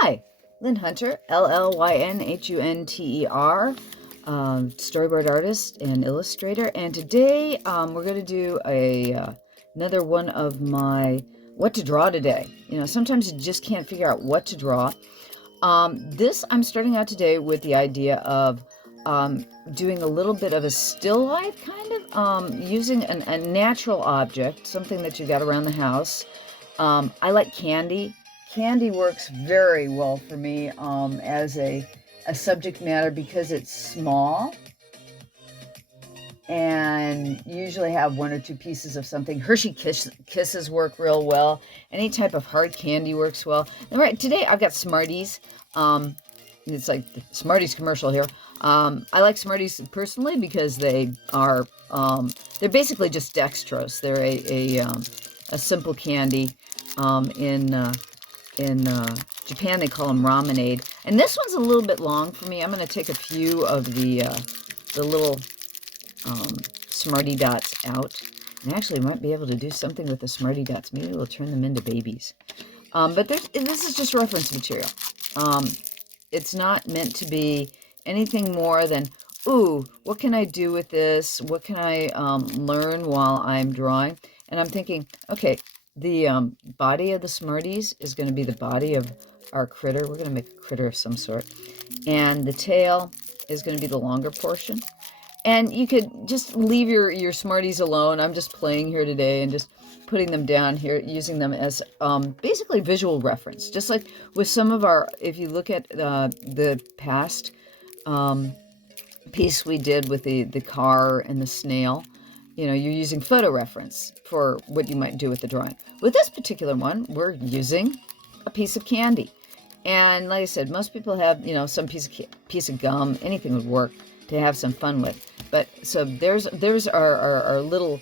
Hi, Llyn Hunter, Llynhunter, storyboard artist and illustrator. And today we're going to do another one of my what to draw today. You know, sometimes you just can't figure out what to draw. I'm starting out today with the idea of doing a little bit of a still life, kind of using a natural object, something that you got around the house. I like candy. Candy works very well for me as a subject matter because it's small and usually have one or two pieces of something. Kisses work real well. Any type of hard candy works well. And right today I've got Smarties. It's like the Smarties commercial here. I like Smarties personally because they are they're basically just dextrose. They're a simple candy. In Japan, they call them ramenade. And this one's a little bit long for me. I'm going to take a few of the little Smarty Dots out. And actually, I might be able to do something with the Smarty Dots. Maybe we'll turn them into babies. But this is just reference material. It's not meant to be anything more than, ooh, what can I do with this? What can I learn while I'm drawing? And I'm thinking, okay, the body of the Smarties is going to be the body of our critter. We're going to make a critter of some sort. And the tail is going to be the longer portion. And you could just leave your Smarties alone. I'm just playing here today and just putting them down here, using them as basically visual reference. Just like with some of our, if you look at the past piece we did with the car and the snail, you know, you're using photo reference for what you might do with the drawing. With this particular one, we're using a piece of candy. And like I said, most people have, you know, some piece of gum, anything would work to have some fun with. But so there's our little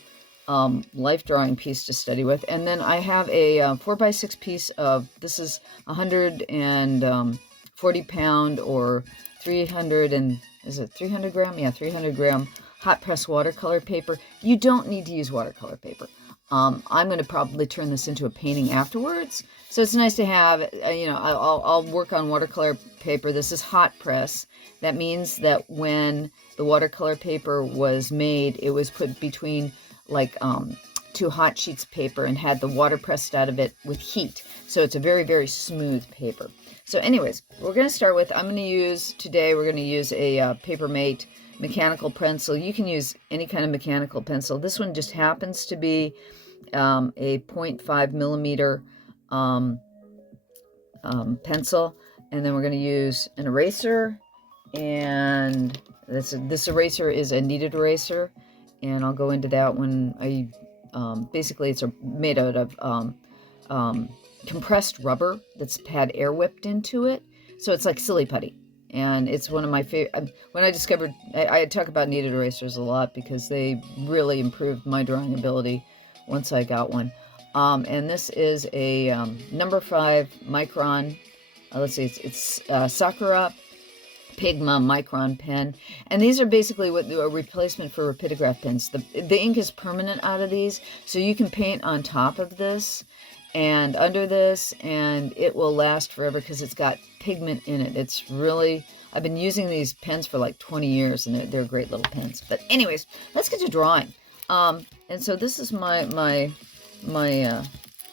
life drawing piece to study with. And then I have a 4x6 piece of, this is 140 pound or 300 and, is it 300 gram? Yeah, 300 gram hot press watercolor paper. You don't need to use watercolor paper. I'm going to probably turn this into a painting afterwards. So it's nice to have, you know, I'll work on watercolor paper. This is hot press. That means that when the watercolor paper was made, it was put between like two hot sheets of paper and had the water pressed out of it with heat. So it's a very, very smooth paper. So anyways, we're going to start with, today we're going to use a Papermate mechanical pencil. You can use any kind of mechanical pencil. This one just happens to be a 0.5 millimeter pencil. And then we're going to use an eraser. And this eraser is a kneaded eraser. And I'll go into that when I, basically it's made out of compressed rubber that's had air whipped into it. So it's like silly putty. And it's one of my favorite. When I discovered, I talk about kneaded erasers a lot because they really improved my drawing ability once I got one. And this is a number 5 Micron. Let's see, it's Sakura Pigma Micron pen. And these are basically what a replacement for rapidograph pens. The ink is permanent out of these, so you can paint on top of this and under this, and it will last forever because it's got pigment in it. It's really, I've been using these pens for like 20 years, and they're great little pens. But anyways, let's get to drawing. And so this is my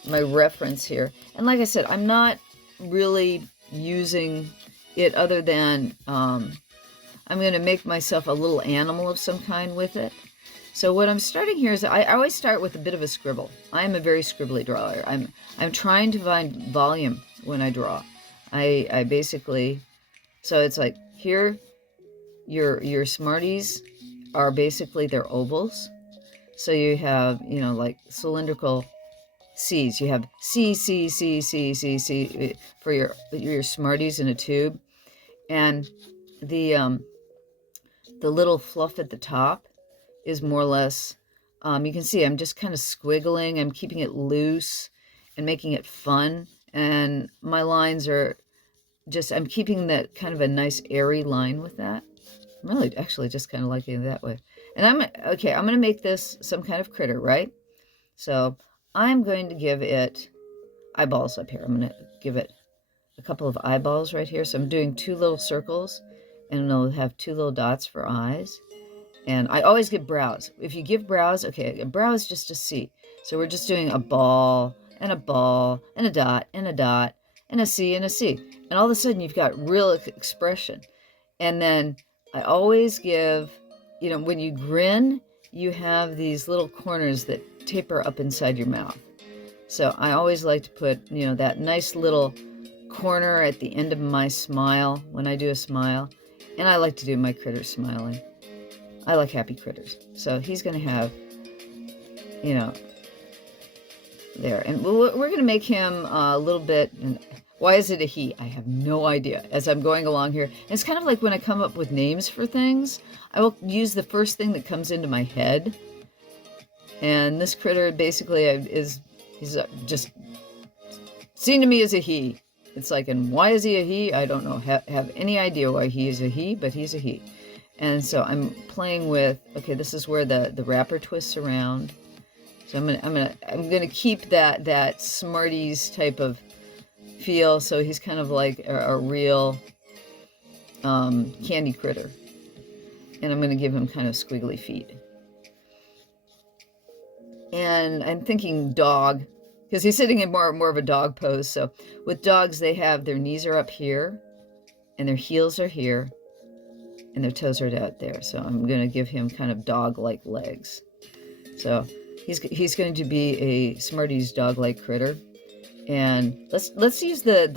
reference here. And like I said, I'm not really using it other than I'm going to make myself a little animal of some kind with it. So what I'm starting here is I always start with a bit of a scribble. I am a very scribbly drawer. I'm trying to find volume when I draw. I basically, so it's like here, your Smarties are basically, they're ovals. So you have, you know, like cylindrical C's. You have C, C, C, C, C, C for your Smarties in a tube. And the little fluff at the top is more or less, you can see I'm just kind of squiggling. I'm keeping it loose and making it fun. And my lines are just, I'm keeping that kind of a nice airy line with that. I'm really actually just kind of liking it that way. And I'm going to make this some kind of critter, right? So I'm going to give it eyeballs up here. I'm going to give it a couple of eyeballs right here. So I'm doing 2 little circles, and I'll have 2 little dots for eyes. And I always give brows. If you give brows, okay, a brow is just a C. So we're just doing a ball, and a ball, and a dot, and a dot, and a C, and a C. And all of a sudden, you've got real expression. And then I always give, you know, when you grin, you have these little corners that taper up inside your mouth. So I always like to put, you know, that nice little corner at the end of my smile when I do a smile. And I like to do my critters smiling. I like happy critters. So he's going to have, you know, there. And we're going to make him a little bit... Why is it a he? I have no idea as I'm going along here. And it's kind of like when I come up with names for things, I will use the first thing that comes into my head. And this critter basically he's just seen to me as a he. It's like, and why is he a he? I don't know. Have any idea why he is a he, but he's a he. And so I'm playing with, okay, this is where the wrapper twists around. So I'm gonna keep that Smarties type of feel. So he's kind of like a real candy critter. And I'm gonna give him kind of squiggly feet. And I'm thinking dog, because he's sitting in more of a dog pose. So with dogs, they have their knees are up here, and their heels are here, and their toes are out there. So I'm going to give him kind of dog-like legs. So he's going to be a Smarties dog-like critter. And let's use the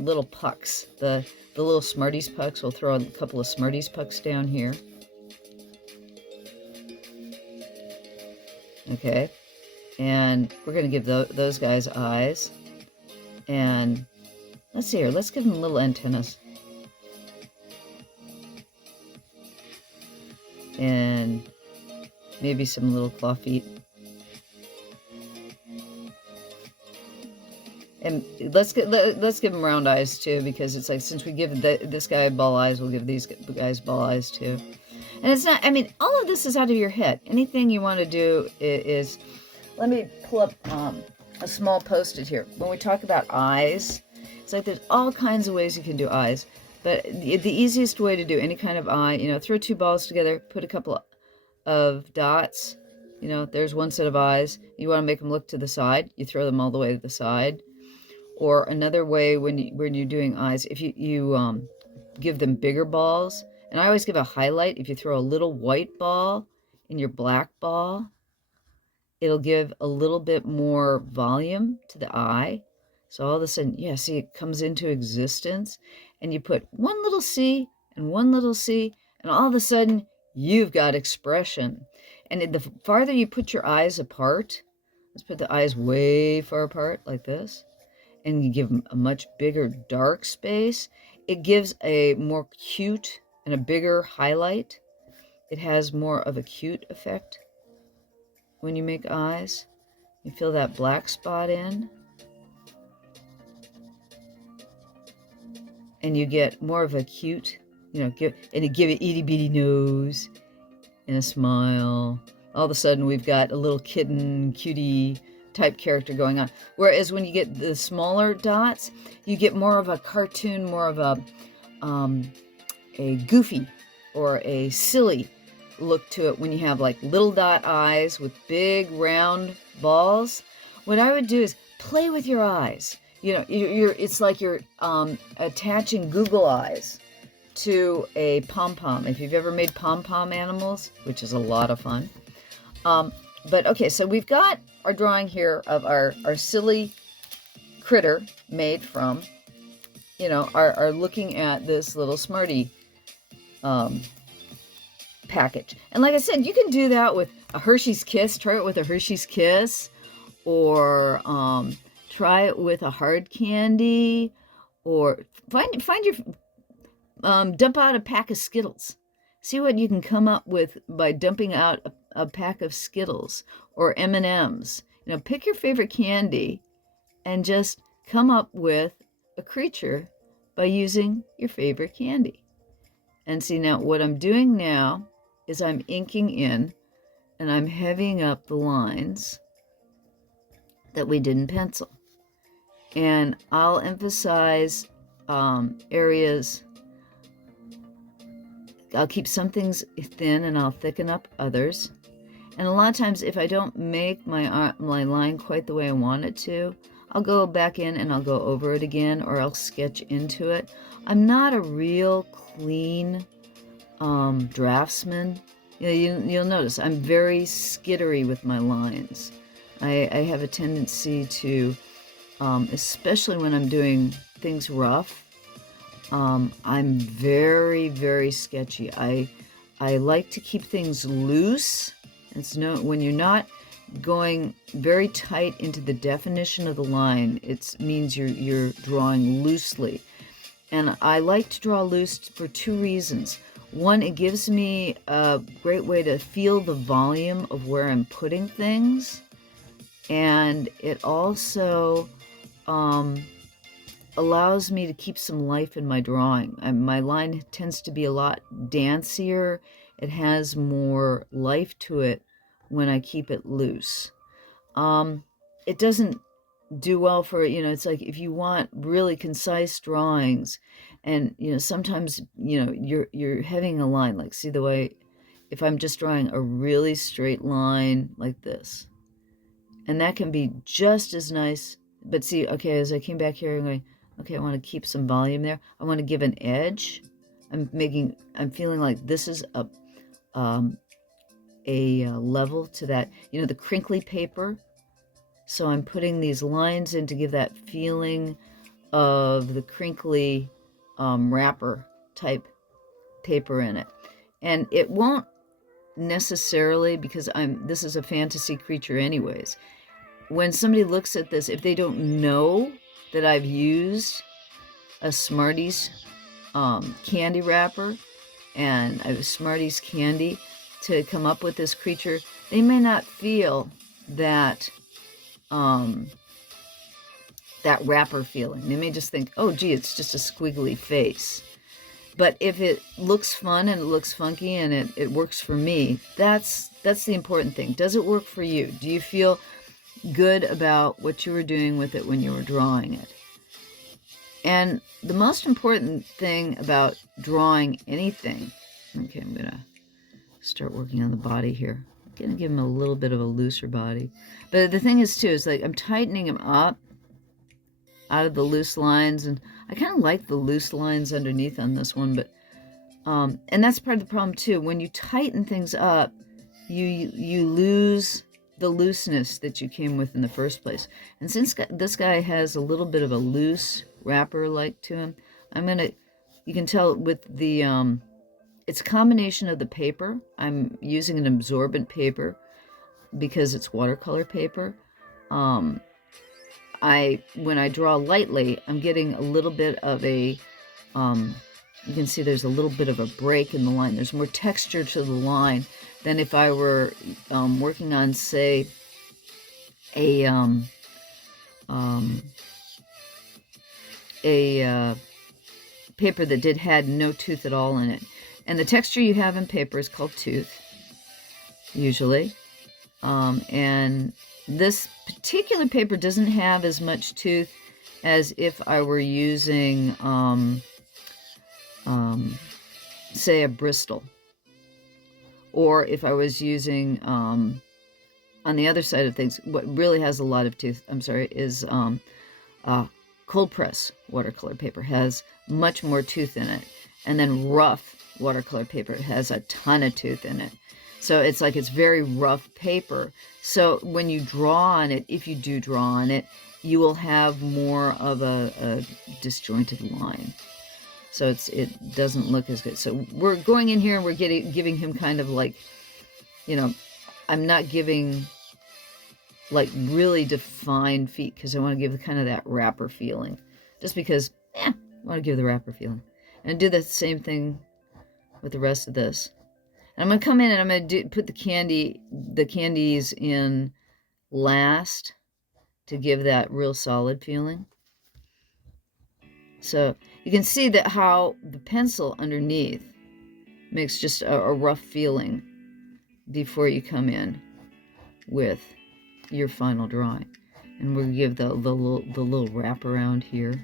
little pucks, the little Smarties pucks. We'll throw a couple of Smarties pucks down here. Okay, and we're going to give those guys eyes. And let's see here. Let's give them little antennas. And maybe some little claw feet. And let's give them round eyes too, because it's like, since we give this guy ball eyes, we'll give these guys ball eyes too. And it's not, I mean, all of this is out of your head. Anything you want to do is let me pull up a small Post-it here. When we talk about eyes, it's like there's all kinds of ways you can do eyes. But the easiest way to do any kind of eye, you know, throw 2 balls together, put a couple of dots. You know, there's one set of eyes. You want to make them look to the side, you throw them all the way to the side. Or another way when you're doing eyes, if you give them bigger balls, and I always give a highlight. If you throw a little white ball in your black ball, it'll give a little bit more volume to the eye. So all of a sudden, yeah, see, it comes into existence. And you put one little C and one little C, and all of a sudden, you've got expression. And the farther you put your eyes apart, let's put the eyes way far apart like this, and you give them a much bigger dark space, it gives a more cute and a bigger highlight. It has more of a cute effect when you make eyes. You fill that black spot in, and you get more of a cute, you know, give it itty bitty nose and a smile. All of a sudden, we've got a little kitten, cutie type character going on. Whereas when you get the smaller dots, you get more of a cartoon, more of a goofy or a silly look to it when you have like little dot eyes with big round balls. What I would do is play with your eyes. You know, it's like you're attaching Google eyes to a pom-pom. If you've ever made pom-pom animals, which is a lot of fun. But okay, so we've got our drawing here of our silly critter made from, you know, our looking at this little Smartie package. And like I said, you can do that with a Hershey's Kiss. Try it with a Hershey's Kiss, or try it with a hard candy, or find your dump out a pack of Skittles. See what you can come up with by dumping out a pack of Skittles or M&Ms. You know, pick your favorite candy and just come up with a creature by using your favorite candy. And see, now what I'm doing now is I'm inking in, and I'm heavying up the lines that we did in pencil. And I'll emphasize areas. I'll keep some things thin and I'll thicken up others. And a lot of times if I don't make my line quite the way I want it to, I'll go back in and I'll go over it again, or I'll sketch into it. I'm not a real clean draftsman. You'll notice I'm very skittery with my lines. I have a tendency to, especially when I'm doing things rough, I'm very, very sketchy. I like to keep things loose. When you're not going very tight into the definition of the line, it means you're drawing loosely. And I like to draw loose for two reasons. One, it gives me a great way to feel the volume of where I'm putting things. And it also allows me to keep some life in my drawing. My line tends to be a lot dancier. It has more life to it when I keep it loose. It doesn't do well for, it's like if you want really concise drawings, and sometimes you're having a line, like, see the way, if I'm just drawing a really straight line like this, and that can be just as nice, but see, okay, as I came back here, I'm going, okay, I want to keep some volume there. I want to give an edge. I'm feeling like this is a level to that, the crinkly paper. So I'm putting these lines in to give that feeling of the crinkly wrapper type paper in it. And it won't necessarily, because this is a fantasy creature anyways. When somebody looks at this, if they don't know that I've used a Smarties candy wrapper and I have Smarties candy to come up with this creature, they may not feel that that wrapper feeling. They may just think, oh gee, it's just a squiggly face. But if it looks fun and it looks funky and it works for me, that's the important thing. Does it work for you? Do you feel good about what you were doing with it when you were drawing it? And the most important thing about drawing anything, okay, I'm gonna start working on the body here. I'm gonna give him a little bit of a looser body. But the thing is too, is like I'm tightening him up out of the loose lines, and I kind of like the loose lines underneath on this one, but and that's part of the problem too. When you tighten things up, you lose the looseness that you came with in the first place. And since this guy has a little bit of a loose wrapper like to him, you can tell with the it's a combination of the paper. I'm using an absorbent paper because it's watercolor paper. When I draw lightly, I'm getting a little bit of a, you can see there's a little bit of a break in the line. There's more texture to the line than if I were working on, say, a paper that had no tooth at all in it. And the texture you have in paper is called tooth, usually. And this particular paper doesn't have as much tooth as if I were using, say, a Bristol. Or if I was using, on the other side of things, what really has a lot of tooth, is cold press watercolor paper has much more tooth in it. And then rough watercolor paper has a ton of tooth in it. So it's like it's very rough paper. So when you draw on it, if you do draw on it, you will have more of a disjointed line. So it doesn't look as good. So we're going in here and we're giving him kind of like, I'm not giving like really defined feet because I want to give kind of that wrapper feeling. Just because, I want to give the wrapper feeling. And do the same thing with the rest of this. And I'm going to come in and I'm going to put the candies in last to give that real solid feeling. So you can see that how the pencil underneath makes just a rough feeling before you come in with your final drawing. And we'll give the little wrap around here.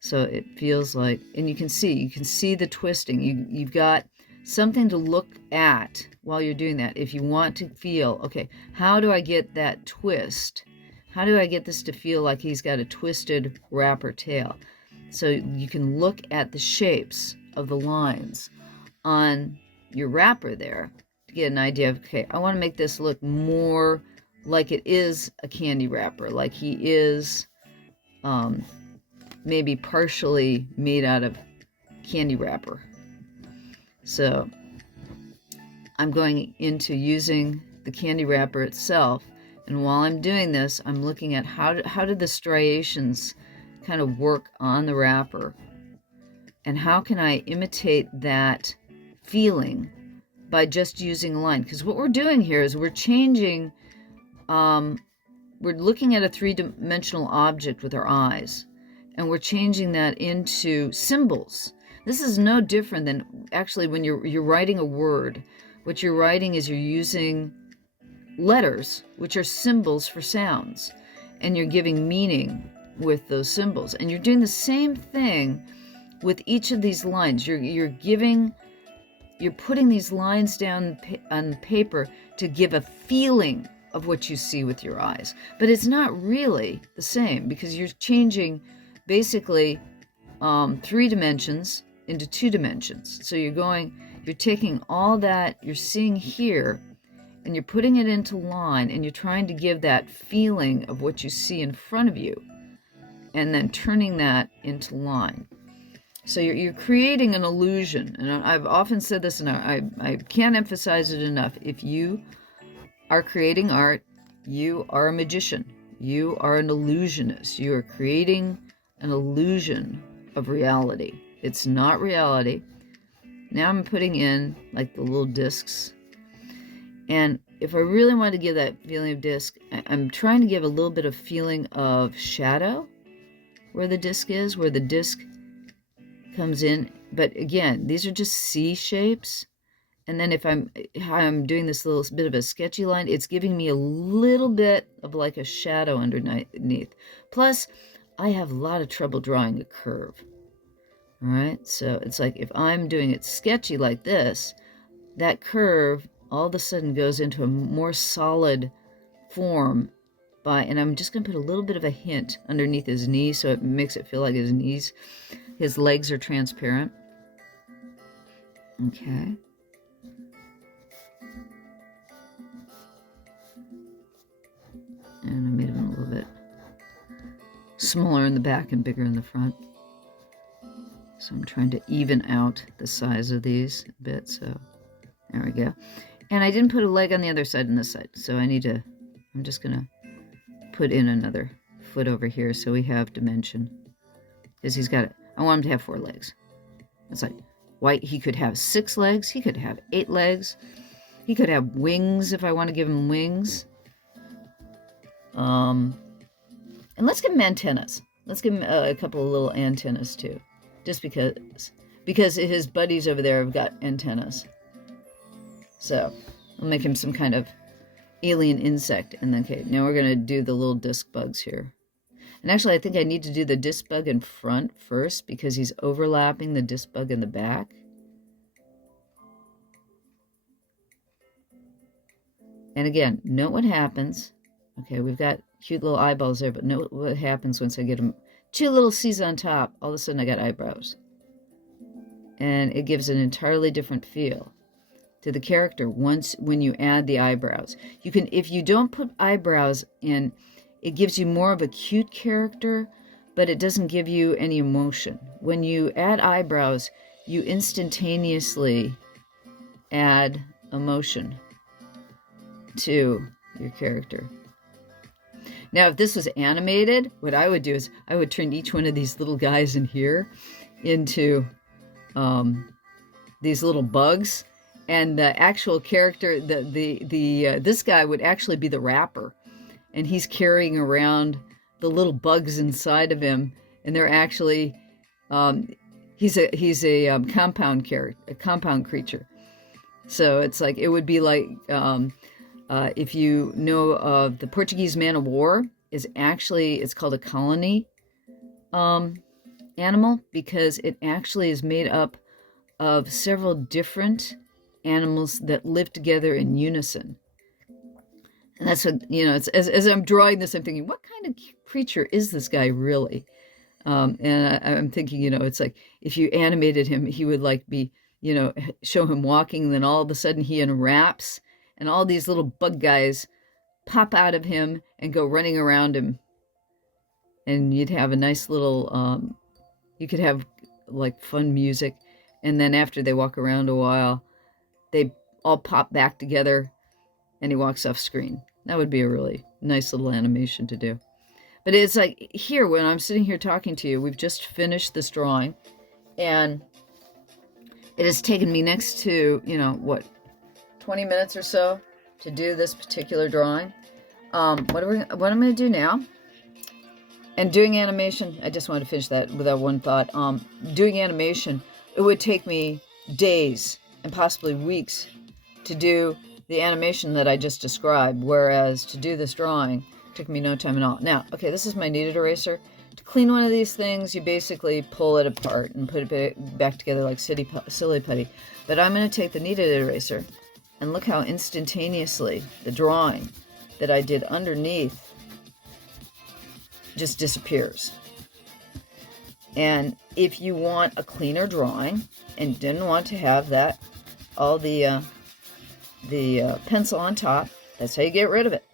So it feels like, and you can see the twisting. You've got something to look at while you're doing that. If you want to feel, okay, how do I get that twist? How do I get this to feel like he's got a twisted wrapper tail? So you can look at the shapes of the lines on your wrapper there to get an idea of, okay, I want to make this look more like it is a candy wrapper, like he is maybe partially made out of candy wrapper. So I'm going into using the candy wrapper itself, and while I'm doing this, I'm looking at how did the striations kind of work on the wrapper, and how can I imitate that feeling by just using a line. Because what we're doing here is we're changing, we're looking at a three-dimensional object with our eyes, and we're changing that into symbols. This is no different than actually when you're writing a word. What you're writing is you're using letters, which are symbols for sounds, and you're giving meaning with those symbols. And you're doing the same thing with each of these lines. You're putting these lines down on paper to give a feeling of what you see with your eyes. But it's not really the same, because you're changing basically 3 dimensions into 2 dimensions. So you're taking all that you're seeing here and you're putting it into line, and you're trying to give that feeling of what you see in front of you, and then turning that into line. So you're creating an illusion. And I've often said this, and I can't emphasize it enough. If you are creating art, you are a magician. You are an illusionist. You are creating an illusion of reality. It's not reality. Now I'm putting in like the little discs. And if I really want to give that feeling of disc, I'm trying to give a little bit of feeling of shadow where the disc is, where the disc comes in. But again, these are just C shapes. And then if I'm doing this little bit of a sketchy line, it's giving me a little bit of like a shadow underneath. Plus, I have a lot of trouble drawing a curve. All right, so it's like if I'm doing it sketchy like this, that curve all of a sudden goes into a more solid form and I'm just going to put a little bit of a hint underneath his knee, so it makes it feel like his legs are transparent. Okay. And I made him a little bit smaller in the back and bigger in the front. So I'm trying to even out the size of these a bit, so there we go. And I didn't put a leg on the other side and this side, so I'm just going to put in another foot over here so we have dimension. Because I want him to have 4 legs. It's like, he could have 6 legs, he could have 8 legs, he could have wings if I want to give him wings. And let's give him antennas. Let's give him a couple of little antennas too. Just because his buddies over there have got antennas. So I'll make him some kind of alien insect. And then, okay, now we're going to do the little disc bugs here. And actually, I think I need to do the disc bug in front first because he's overlapping the disc bug in the back. And again, note what happens. Okay, we've got cute little eyeballs there, but note what happens once I get them 2 little C's on top. All of a sudden, I got eyebrows. And it gives an entirely different feel to the character when you add the eyebrows. You can, if you don't put eyebrows in, it gives you more of a cute character, but it doesn't give you any emotion. When you add eyebrows, you instantaneously add emotion to your character. Now, if this was animated, what I would do is I would turn each one of these little guys in here into these little bugs, and the actual character, this guy would actually be the wrapper, and he's carrying around the little bugs inside of him, and they're actually he's a compound character, a compound creature. So it's like, it would be like if you know of the Portuguese man of war, is actually, it's called a colony animal, because it actually is made up of several different animals that live together in unison. And that's what, you know, it's, as I'm drawing this, I'm thinking, what kind of creature is this guy really? And I'm thinking, you know, it's like if you animated him, he would like be, you know, show him walking, and then all of a sudden he unwraps, and all these little bug guys pop out of him and go running around him. And you'd have a nice little, you could have like fun music. And then after they walk around a while, they all pop back together and he walks off screen. That would be a really nice little animation to do. But it's like here, when I'm sitting here talking to you, we've just finished this drawing, and it has taken me next to, you know, what, 20 minutes or so to do this particular drawing. What I'm going to do now, and doing animation, I just wanted to finish that with that one thought. Doing animation, it would take me days and possibly weeks to do the animation that I just described, whereas to do this drawing took me no time at all. Now, okay, this is my kneaded eraser. To clean one of these things, you basically pull it apart and put it back together like silly putty. But I'm going to take the kneaded eraser, and look how instantaneously the drawing that I did underneath just disappears. And if you want a cleaner drawing and didn't want to have that, all the pencil on top, that's how you get rid of it.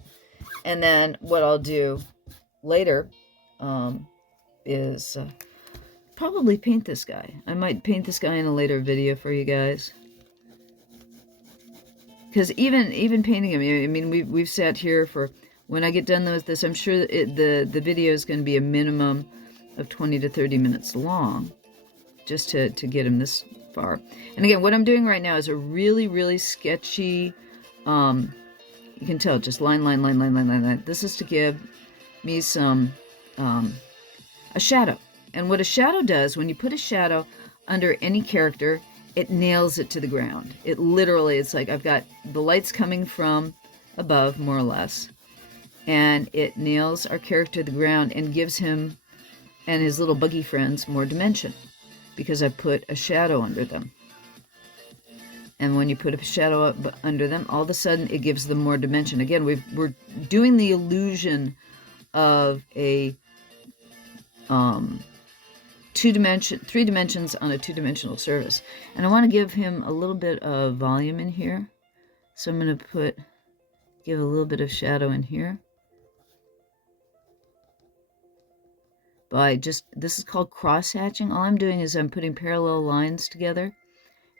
And then what I'll do later is probably paint this guy. I might paint this guy in a later video for you guys. Because even painting him, I mean, we've sat here for, when I get done with this, I'm sure the video is going to be a minimum of 20 to 30 minutes long, just to get him this far. And again, what I'm doing right now is a really, really sketchy, you can tell, just line. This is to give me some, a shadow. And what a shadow does, when you put a shadow under any character, it nails it to the ground. It literally, it's like I've got the lights coming from above, more or less, and it nails our character to the ground and gives him and his little buggy friends more dimension, because I put a shadow under them. And when you put a shadow up under them, all of a sudden it gives them more dimension. Again, we're doing the illusion of a 3 dimensions on a 2-dimensional surface. And I want to give him a little bit of volume in here. So I'm going to give a little bit of shadow in here. This is called cross-hatching. All I'm doing is I'm putting parallel lines together.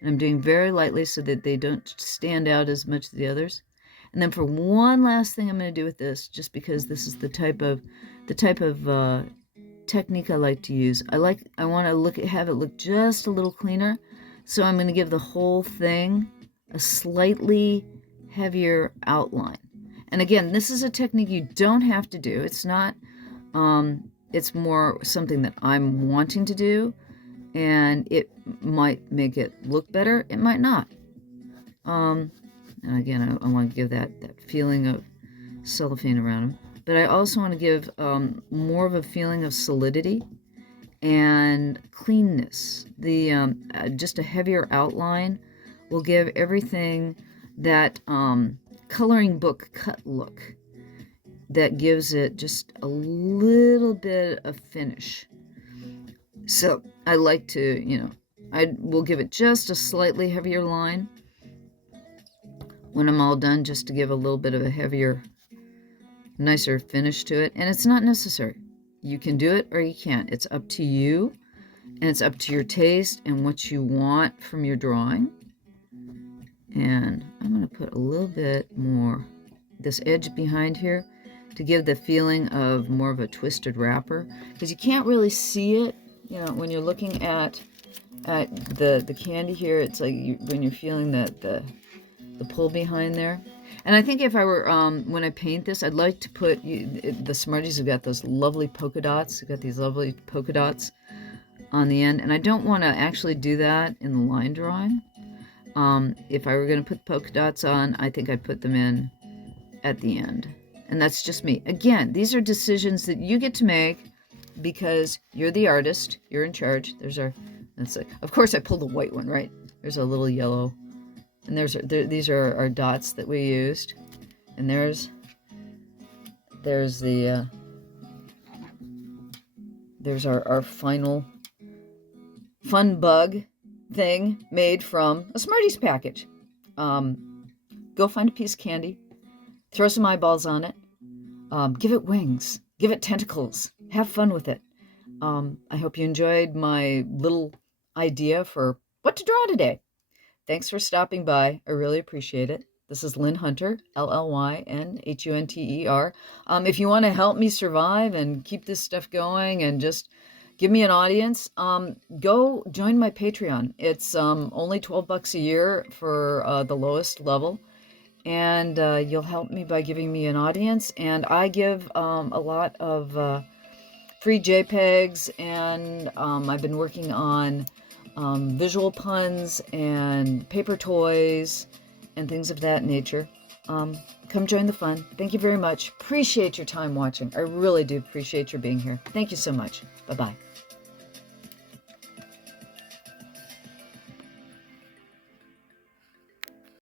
And I'm doing very lightly so that they don't stand out as much as the others. And then for one last thing I'm going to do with this, just because this is the type of technique I like to use. I want to have it look just a little cleaner. So I'm going to give the whole thing a slightly heavier outline. And again, this is a technique you don't have to do. It's not, it's more something that I'm wanting to do. And it might make it look better. It might not. And again, I want to give that feeling of cellophane around them. But I also want to give more of a feeling of solidity and cleanness. Just a heavier outline will give everything that coloring book cut look that gives it just a little bit of finish. So I like to, I will give it just a slightly heavier line when I'm all done, just to give a little bit of a heavier, nicer finish to it. And it's not necessary. You can do it or you can't. It's up to you, and it's up to your taste and what you want from your drawing. And I'm going to put a little bit more, this edge behind here, to give the feeling of more of a twisted wrapper, because you can't really see it. When you're looking at the candy here, it's like when you're feeling the pull behind there. And I think if I were, when I paint this, I'd like to put, the Smarties have got those lovely polka dots. They've got these lovely polka dots on the end. And I don't want to actually do that in the line drawing. If I were going to put polka dots on, I think I'd put them in at the end. And that's just me. Again, these are decisions that you get to make because you're the artist. You're in charge. There's our, that's it. Of course, I pulled a white one, right? There's a little yellow. And these are our dots that we used. And there's the, there's our final fun bug thing made from a Smarties package. Go find a piece of candy, throw some eyeballs on it, give it wings, give it tentacles, have fun with it. I hope you enjoyed my little idea for what to draw today. Thanks for stopping by. I really appreciate it. This is Llyn Hunter, Llynhunter. If you want to help me survive and keep this stuff going and just give me an audience, go join my Patreon. It's only $12 a year for the lowest level. And you'll help me by giving me an audience. And I give a lot of free JPEGs, and I've been working on visual puns and paper toys and things of that nature. Come join the fun. Thank you very much. Appreciate your time watching. I really do appreciate your being here. Thank you so much. Bye-bye.